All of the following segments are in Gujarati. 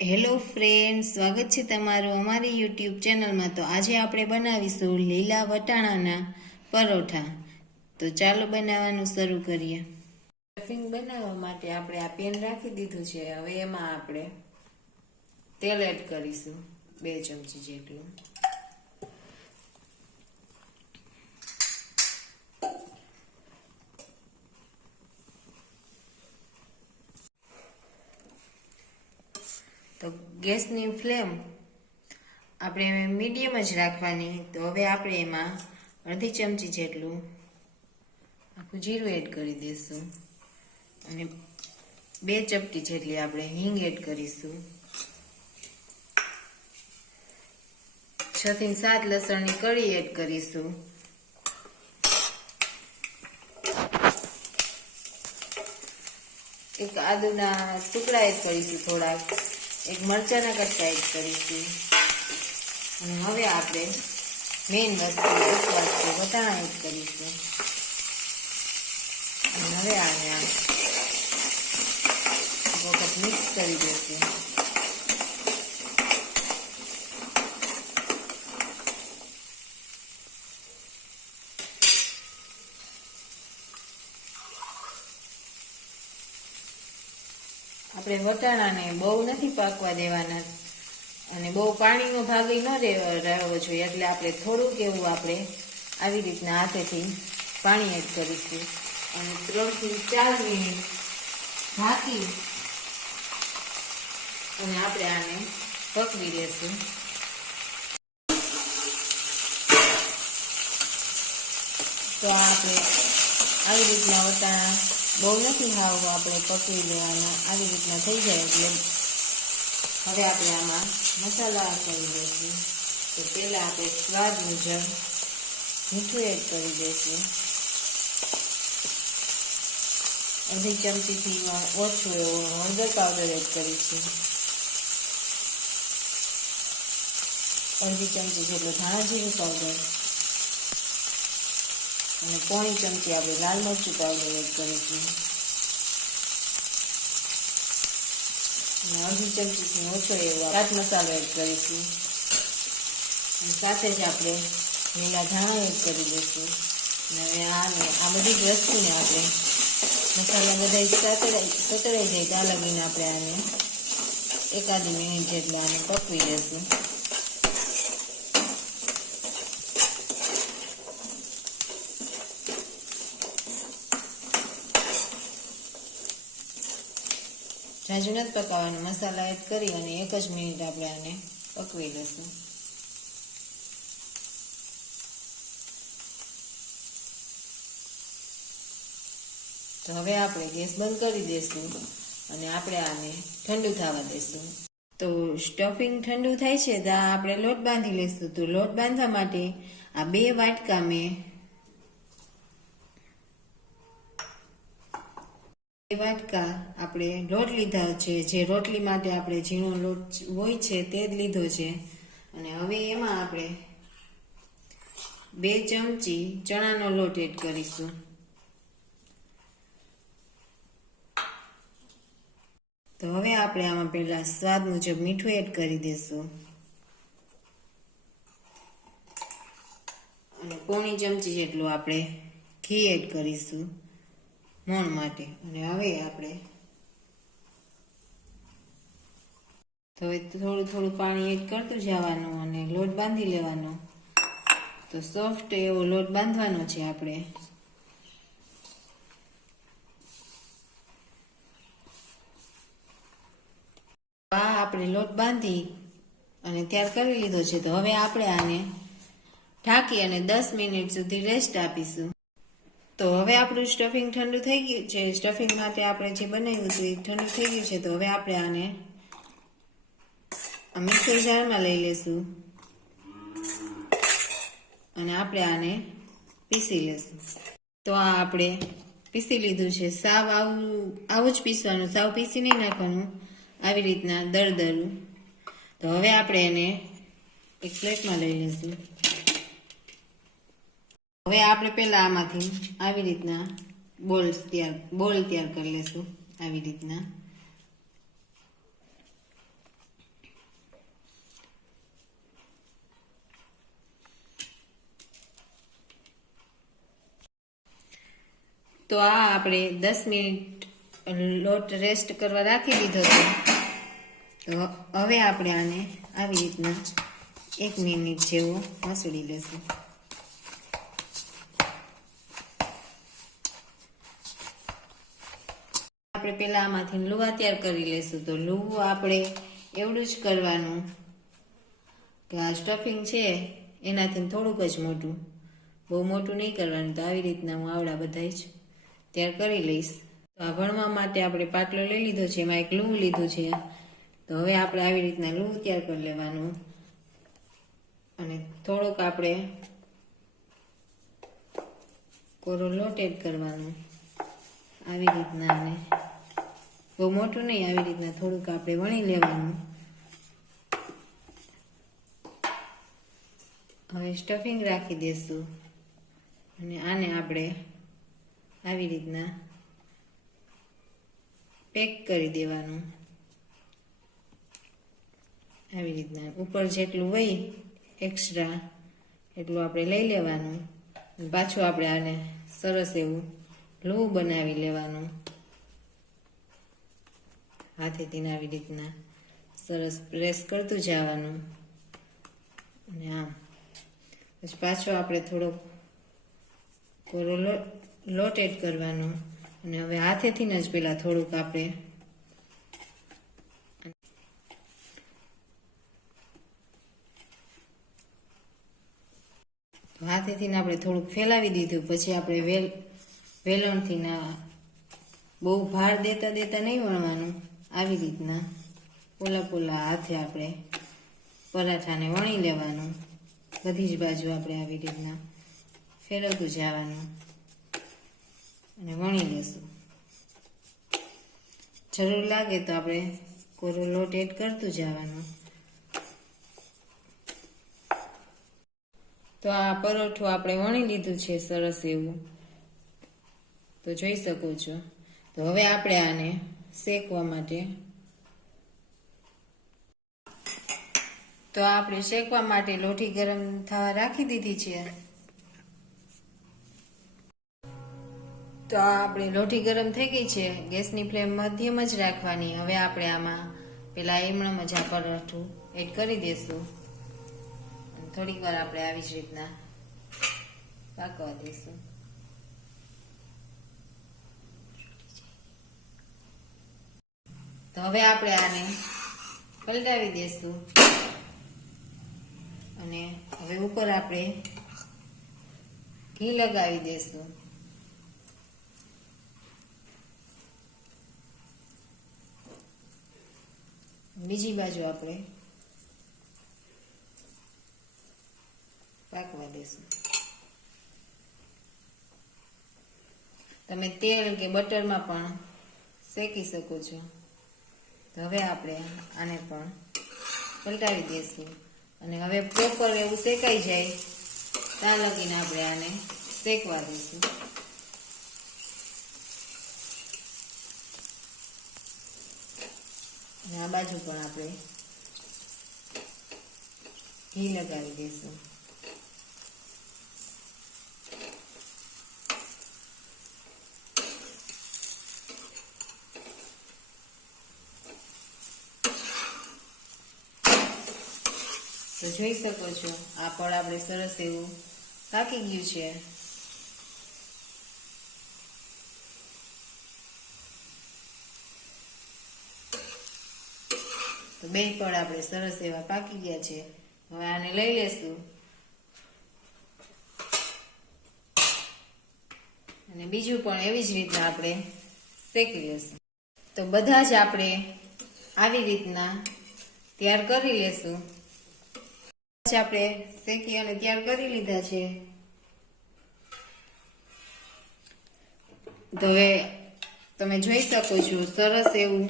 હેલો ફ્રેન્ડ્સ, સ્વાગત છે તમારું અમારી યુટ્યુબ ચેનલમાં। તો આજે આપણે બનાવીશું લીલા વટાણાના પરોઠા। તો ચાલો બનાવવાનું શરૂ કરીએ। સ્ટફિંગ બનાવવા માટે આપણે આ પેન રાખી દીધું છે। હવે એમાં આપણે તેલ એડ કરીશું 2 ચમચી જેટલું। તો ગેસની ફ્લેમ આપણે મીડિયમ જ રાખવાની। તો હવે આપણે એમાં અડધી ચમચી જેટલું આખું જીરું એડ કરી દઈશું અને 2 ચપટી જેટલી આપણે હિંગ એડ કરીશું। 6 થી 7 લસણની કળી એડ કરીશું। એક આદુના ટુકડા એડ કરીશું થોડાક। એક મરચાના કટકા એડ કરીશું અને હવે આપણે મેઇન વસ્તુ વટાણા એડ કરીશું અને હવે આને એક વખત મિક્સ કરી દઈશું। આપણે વટાણાને બહુ નથી પાકવા દેવાના અને બહુ પાણીનો ભાગ ન રહેવો જોઈએ, એટલે આપણે થોડુંક એવું આપણે આવી રીતના હાથેથી પાણી એડ કરીશું અને 3 થી 4 મિનિટ ઢાંકી અને આપણે આને પકવી દઈશું। તો આપણે આવી રીતના વટાણા બહુ નથી હાવ આપણે પકવી લેવાના, આવી રીતના થઈ જાય એટલે હવે આપણે આમાં મસાલા કરી દઈશું। તો પહેલાં આપણે સ્વાદ મુજબ મીઠું એડ કરી દઈશું। અડધી ચમચીથી ઓછું એવો હળદર પાવડર એડ કરીશું। અડધી ચમચી જેટલો ધાણા જીરું પાવડર અને 1/4 ચમચી આપણે લાલ મરચું પાવડર એડ કરીશું અને અડધી ચમચીથી ઓછો એવો ચાટ મસાલો એડ કરીશું અને સાથે જ આપણે લીલા ધાણા એડ કરી દઈશું અને હવે આ બધી જ વસ્તુને આપણે મસાલા બધા સતળાઈ જાય ત્યાં લગીને આપણે આને એકાદી મિનિટ જેટલું આને પકવી દઈશું। ઝાઝું નથી પકાવવાનું, મસાલા એડ કરી અને 1 જ મિનિટ આપણે આને પકવી લઈશું। તો હવે આપણે ગેસ બંધ કરી દઈશું અને આપણે આને ઠંડુ થવા દઈશું। તો સ્ટફિંગ ઠંડુ થાય છે તો આપણે લોટ બાંધી લઈશું। તો લોટ બાંધવા માટે આ 2 વાટકા મેં વાટકા આપણે લોટ લીધા છે, જે રોટલી માટે આપણે ઝીણો લોટ હોય છે તે જ લીધો છે અને હવે એમાં આપણે 2 ચમચી ચણાનો લોટ એડ કરીશું। તો હવે આપણે આમાં પહેલા સ્વાદ મુજબ મીઠું એડ કરી દઈશું અને 1/4 ચમચી જેટલું આપણે ઘી એડ કરીશું મોણ માટે અને હવે આપણે થોડું પાણી એડ કરતું જવાનું અને લોટ બાંધી લેવાનો। તો સોફ્ટ એવો લોટ બાંધવાનો છે આપણે। આ આપણે લોટ બાંધી અને તૈયાર કરી લીધો છે। તો હવે આપણે આને ઢાંકી અને 10 મિનિટ સુધી રેસ્ટ આપીશું। તો હવે આપણું સ્ટફિંગ ઠંડુ થઈ ગયું છે। સ્ટફિંગ માટે આપણે જે બનાવ્યું હતું એ ઠંડુ થઈ ગયું છે। તો હવે આપણે આને મિક્સર જારમાં લઈ લઈશું અને આપણે આને પીસી લઈશું। તો આ આપણે પીસી લીધું છે। સાવ આવું જ પીસવાનું, સાવ પીસી નહીં નાખવાનું, આવી રીતના દરદરું। તો હવે આપણે એને એક પ્લેટમાં લઈ લઈશું। હવે આપણે પહેલા આમાંથી આવી રીતના બોલ તૈયાર કરી લઈશું। આવી રીતના તો આ આપણે 10 મિનિટ લોટ રેસ્ટ કરવા રાખી દીધો હતો. તો હવે આપણે આને આવી રીતના 1 મિનિટ જેવો મસળી લેશું. આપણે પહેલા આમાંથી લુવા તૈયાર કરી લેશું. તો લુવું આપણે એવડું જ કરવાનું કે આ સ્ટફિંગ છે એનાથી થોડુંક જ મોટું, બહુ મોટું નહીં કરવાનું. તો આવી રીતના હું આવડા બધા જ તૈયાર કરી લઈશ. તો આ વણવા માટે આપણે પાટલો લઈ લીધો છે, એમાં એક લુવું લીધું છે. તો હવે આપણે આવી રીતના લુવું તૈયાર કરી લેવાનું અને થોડોક આપણે કોરો લોટ એડ કરવાનું આવી રીતના. અને બહુ મોટું નહીં, આવી રીતના થોડુંક આપણે વણી લેવાનું. હવે સ્ટફિંગ રાખી દેશું અને આને આપણે આવી રીતના પેક કરી દેવાનું. આવી રીતના ઉપર જેટલું હોય એક્સ્ટ્રા એટલું આપણે લઈ લેવાનું. પાછું આપણે આને સરસ એવું લુવું બનાવી લેવાનું. હાથેથી આવી રીતના સરસ પ્રેસ કરતું જવાનું. અને આમ પછી પાછો આપણે થોડોક કોરો લોટ એડ કરવાનો. અને હવે હાથેથી જ પેલા થોડુંક આપણે હાથેથી આપણે થોડુંક ફેલાવી દીધું. પછી આપણે વેલણથી ના બહુ ભાર દેતા નહીં વણવાનું. આવી રીતના પોલા હાથે આપણે પરાઠાને વણી લેવાનું. બધી જ બાજુ આપણે આવી રીતના ફેરવતું જવાનું અને વણી લેશું. જરૂર લાગે તો આપણે કોરો લોટ એડ કરતું જવાનું. તો આ પરોઠું આપણે વણી લીધું છે સરસ એવું, તો જોઈ શકો છો. તો હવે આપણે આને શેકવા માટે લોઠી ગરમ થવા રાખી દીધી છે. તો આપણે લોઠી ગરમ થઈ ગઈ છે. ગેસની ફ્લેમ મધ્યમ જ રાખવાની. હવે આપણે આમાં પેલા એમણમ જ આ પરોઠું એડ કરી દઈશું. થોડીક વાર આપણે આવી જ રીતના પાકવા દઈશું. તો હવે આપણે આને પલટાવી દઈશું અને હવે ઉપર આપણે ઘી લગાવી દઈશું. બીજી બાજુ આપણે પાકવા દેશું. તમે તેલ કે બટરમાં પણ શેકી શકો છો. તો હવે આપણે આને પણ પલટાવી દઈશું અને હવે પ્રોપર એવું શેકાઈ જાય ત્યાં લગીને આપણે આને શેકવા દઈશું. અને આ બાજુ પણ આપણે ઘી લગાવી દઈશું. તો જોઈ શકો છો આ પણ આપણે સરસ એવું પાકી ગયું છે. તો બે પણ આપણે સરસ એવા પાકી ગયા છે. હવે આને લઈ લેશું અને બીજું પણ એવી જ રીતના આપણે શેકી લેશું. તો બધા જ આપણે આવી રીતના તૈયાર કરી લેશું. આપણે શેકી અને તૈયાર કરી લીધા છે. તો હવે તમે જોઈ શકો છો સરસ એવું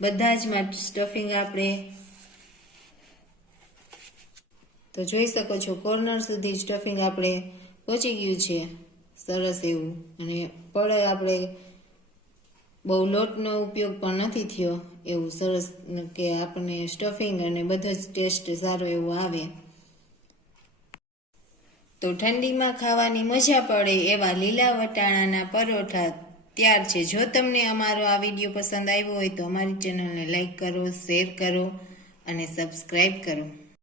બધા જ માં સ્ટફિંગ આપણે તો જોઈ શકો છો કોર્નર સુધી સ્ટફિંગ આપણે પહોંચી ગયું છે સરસ એવું. અને પડે આપણે બહુ લોટનો ઉપયોગ પણ નથી થયો એવું સરસ કે આપણને સ્ટફિંગ અને બધો જ ટેસ્ટ સારો એવો આવે. તો ઠંડીમાં ખાવાની મજા પડે એવા લીલા વટાણાના પરોઠા તૈયાર છે. જો તમને અમારો આ વિડીયો પસંદ આવ્યો હોય તો અમારી ચેનલને લાઈક કરો, શેર કરો અને સબસ્ક્રાઈબ કરો.